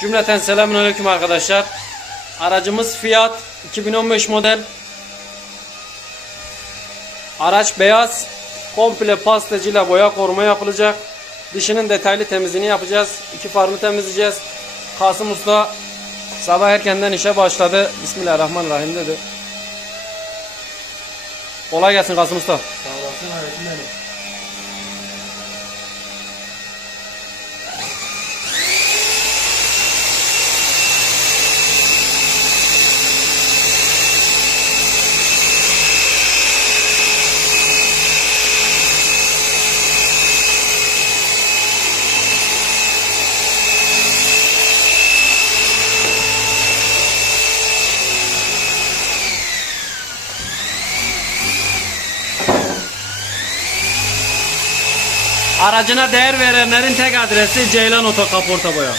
Cümleten selamünaleyküm arkadaşlar. Aracımız Fiat 2015 model. Araç beyaz. Komple pastacıyla boya koruma yapılacak. Dışının detaylı temizliğini yapacağız. İki farını temizleyeceğiz. Kasım Usta sabah erkenden işe başladı. Bismillahirrahmanirrahim dedi. Kolay gelsin Kasım Usta. Sağ olasın hayatım benim. Aracına değer verenlerin tek adresi Ceylan Oto Kaporta Boya.